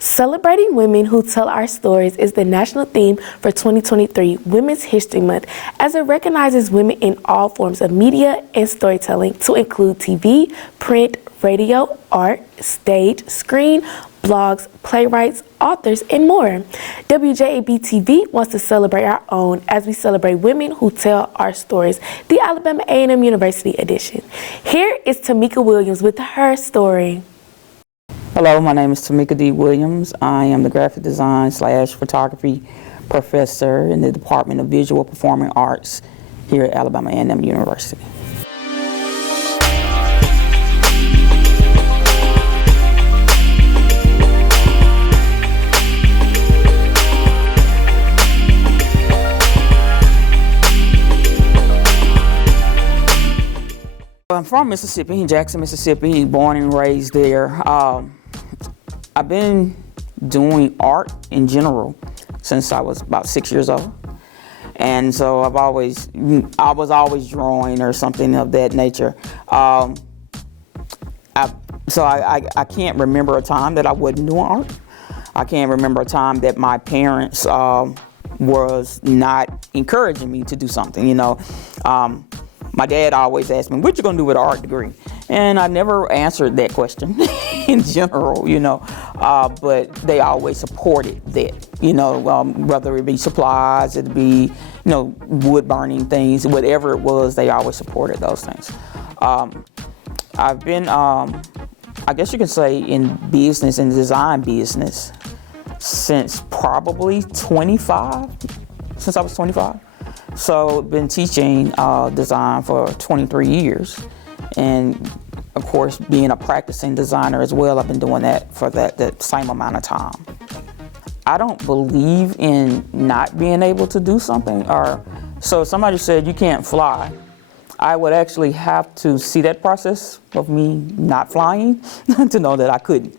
Celebrating women who tell our stories is the national theme for 2023 Women's History Month, as it recognizes women in all forms of media and storytelling, to include TV, print, radio, art, stage, screen, blogs, playwrights, authors, and more. WJAB-TV wants to celebrate our own as we celebrate women who tell our stories, the Alabama A&M University edition. Here is Tamika Williams with her story. Hello, my name is Tamika D. Williams. I am the graphic design / photography professor in the Department of Visual Performing Arts here at Alabama A&M University. I'm from Mississippi, Jackson, Mississippi, born and raised there. I've been doing art in general since I was about 6 years old. And so I was always drawing or something of that nature. I can't remember a time that I wasn't doing art. I can't remember a time that my parents was not encouraging me to do something, My dad always asked me, what you gonna do with an art degree? And I never answered that question in general, but they always supported that, whether it be supplies, it'd be, wood burning things, whatever it was, they always supported those things. I've been, I guess you could say, in business and design business since probably since I was 25. So been teaching design for 23 years, and of course being a practicing designer as well. I've been doing that for that same amount of time. I don't believe in not being able to do something, so if somebody said you can't fly, I would actually have to see that process of me not flying to know that I couldn't.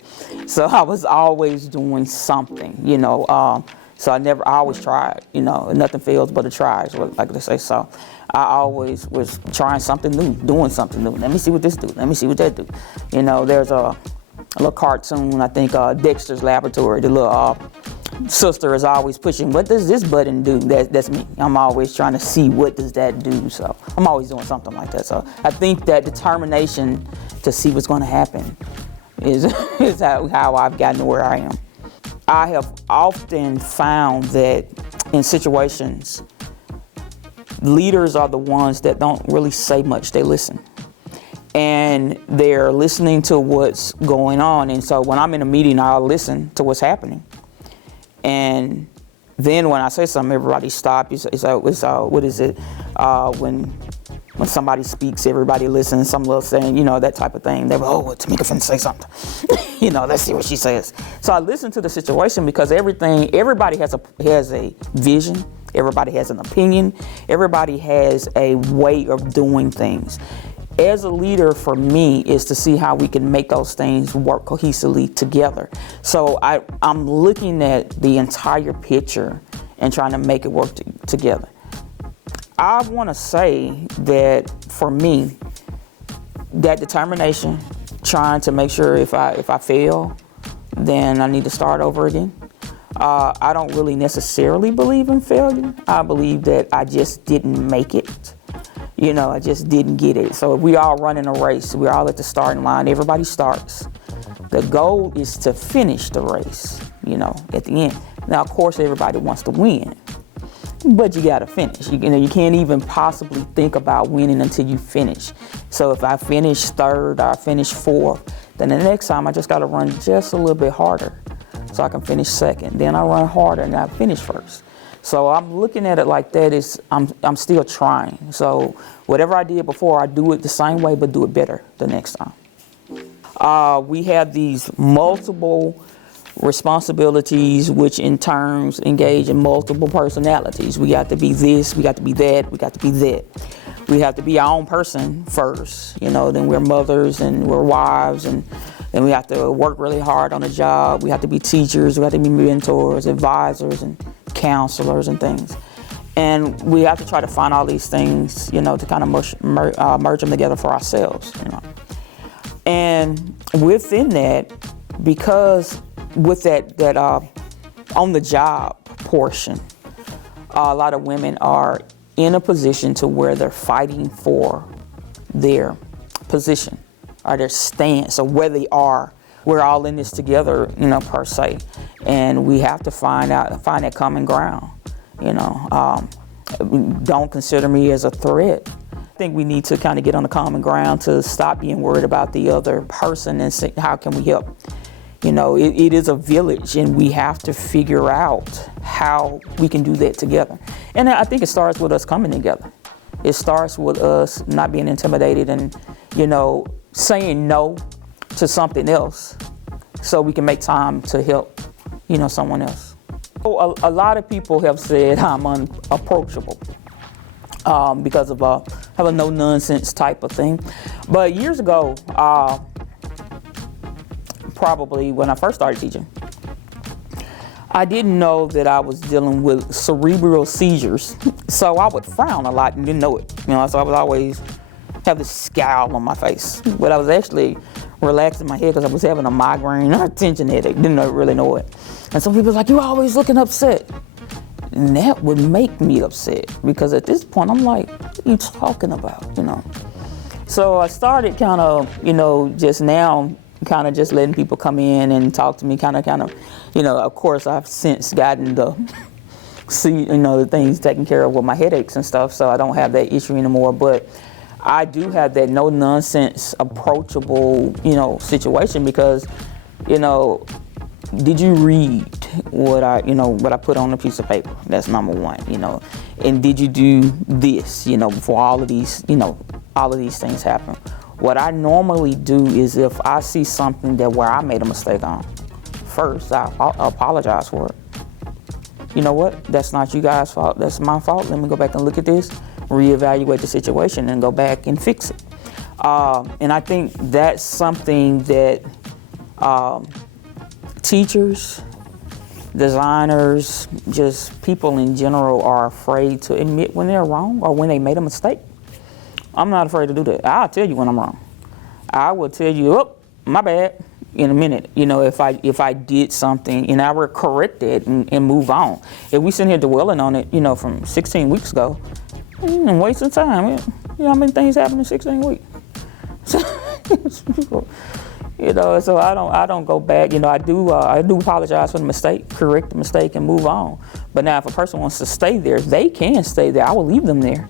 So I was always doing something, So I always tried, nothing fails but a try, is what like they say. So I always was trying something new, doing something new. Let me see what this do. Let me see what that do. There's a little cartoon, I think Dexter's Laboratory. The little sister is always pushing, what does this button do? That's me. I'm always trying to see what does that do. So I'm always doing something like that. So I think that determination to see what's going to happen is how I've gotten to where I am. I have often found that in situations, leaders are the ones that don't really say much, they listen. And they're listening to what's going on. And so when I'm in a meeting, I'll listen to what's happening. And then when I say something, everybody stops. What is it? When somebody speaks, everybody listens, some little saying, that type of thing. They go, Tamika finna say something. Let's see what she says. So I listen to the situation because everybody has a vision. Everybody has an opinion. Everybody has a way of doing things. As a leader, for me, is to see how we can make those things work cohesively together. So I'm looking at the entire picture and trying to make it work together. I want to say that for me, that determination, trying to make sure if I fail, then I need to start over again. I don't really necessarily believe in failure. I believe that I just didn't make it. I just didn't get it. So if we all running a race, we're all at the starting line, everybody starts. The goal is to finish the race, at the end. Now, of course, everybody wants to win. But you gotta finish. You can't even possibly think about winning until you finish. So if I finish third or I finish fourth, then the next time I just gotta run just a little bit harder so I can finish second. Then I run harder and I finish first. So I'm looking at it like that. I'm still trying. So whatever I did before, I do it the same way, but do it better the next time. We have these multiple responsibilities, which in terms engage in multiple personalities. We got to be this, we got to be that, we got to be that. We have to be our own person first, then we're mothers and we're wives, and then we have to work really hard on a job. We have to be teachers, we have to be mentors, advisors, and counselors and things. And we have to try to find all these things, to kind of merge them together for ourselves, And within that, because with that on the job portion, a lot of women are in a position to where they're fighting for their position or their stance or where they are. We're all in this together, per se, and we have to find that common ground. Don't consider me as a threat. I think we need to kind of get on the common ground to stop being worried about the other person and see how can we help. It is a village, and we have to figure out how we can do that together. And I think it starts with us coming together. It starts with us not being intimidated and, saying no to something else so we can make time to help, someone else. A lot of people have said I'm unapproachable because of have a no-nonsense type of thing. But years ago, probably when I first started teaching, I didn't know that I was dealing with cerebral seizures. So I would frown a lot and didn't know it. So I would always have this scowl on my face. But I was actually relaxing my head because I was having a migraine or a tension headache. Didn't really know it. And some people were like, "You're always looking upset." And that would make me upset because at this point I'm like, "What are you talking about?" So I started kind of, just now, kind of just letting people come in and talk to me, kind of, of course I've since gotten the things taken care of with my headaches and stuff, so I don't have that issue anymore. But I do have that no nonsense, approachable, situation because, did you read what I put on a piece of paper? That's number one, and did you do this, before all of these things happen? What I normally do is if I see something where I made a mistake on, first I apologize for it. You know what? That's not you guys' fault. That's my fault. Let me go back and look at this, reevaluate the situation, and go back and fix it. And I think that's something that teachers, designers, just people in general are afraid to admit when they're wrong or when they made a mistake. I'm not afraid to do that. I'll tell you when I'm wrong. I will tell you, "Oh, my bad," in a minute. If I did something, and I will correct it and move on. If we sit here dwelling on it, from 16 weeks ago, wasting time. How many things happen in 16 weeks? So I don't go back. I do apologize for the mistake, correct the mistake, and move on. But now, if a person wants to stay there, they can stay there. I will leave them there.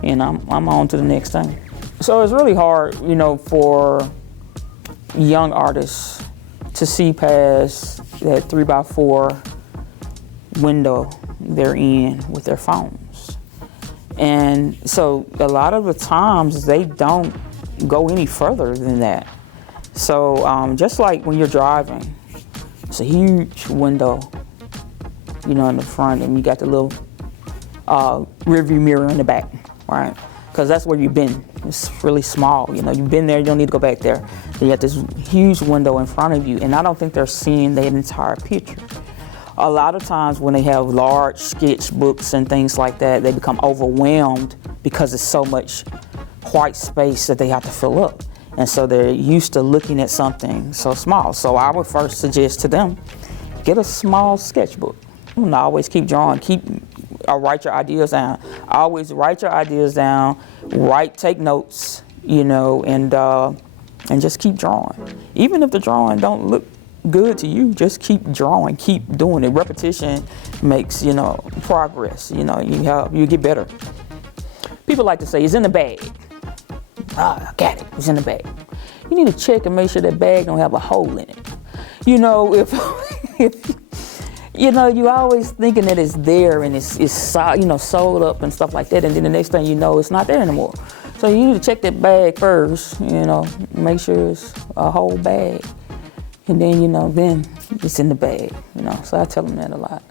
And I'm on to the next thing. So it's really hard, for young artists to see past that 3x4 window they're in with their phones. And so a lot of the times they don't go any further than that. So just like when you're driving, it's a huge window, in the front, and you got the little rearview mirror in the back. Right, because that's where you've been. It's really small. You've been there. You don't need to go back there. You got this huge window in front of you, and I don't think they're seeing the entire picture. A lot of times when they have large sketchbooks and things like that, they become overwhelmed because it's so much white space that they have to fill up, and so they're used to looking at something so small. So I would first suggest to them, get a small sketchbook. And I always keep drawing. Write your ideas down. Always write your ideas down. Take notes, and just keep drawing. Even if the drawing don't look good to you, just keep drawing, keep doing it. Repetition makes, progress. You get better. People like to say, "It's in the bag." I got it. It's in the bag. You need to check and make sure that bag don't have a hole in it. If you're always thinking that it's there and it's sewed up and stuff like that, and then the next thing you know, it's not there anymore. So you need to check that bag first, make sure it's a whole bag, and then then it's in the bag. So I tell them that a lot.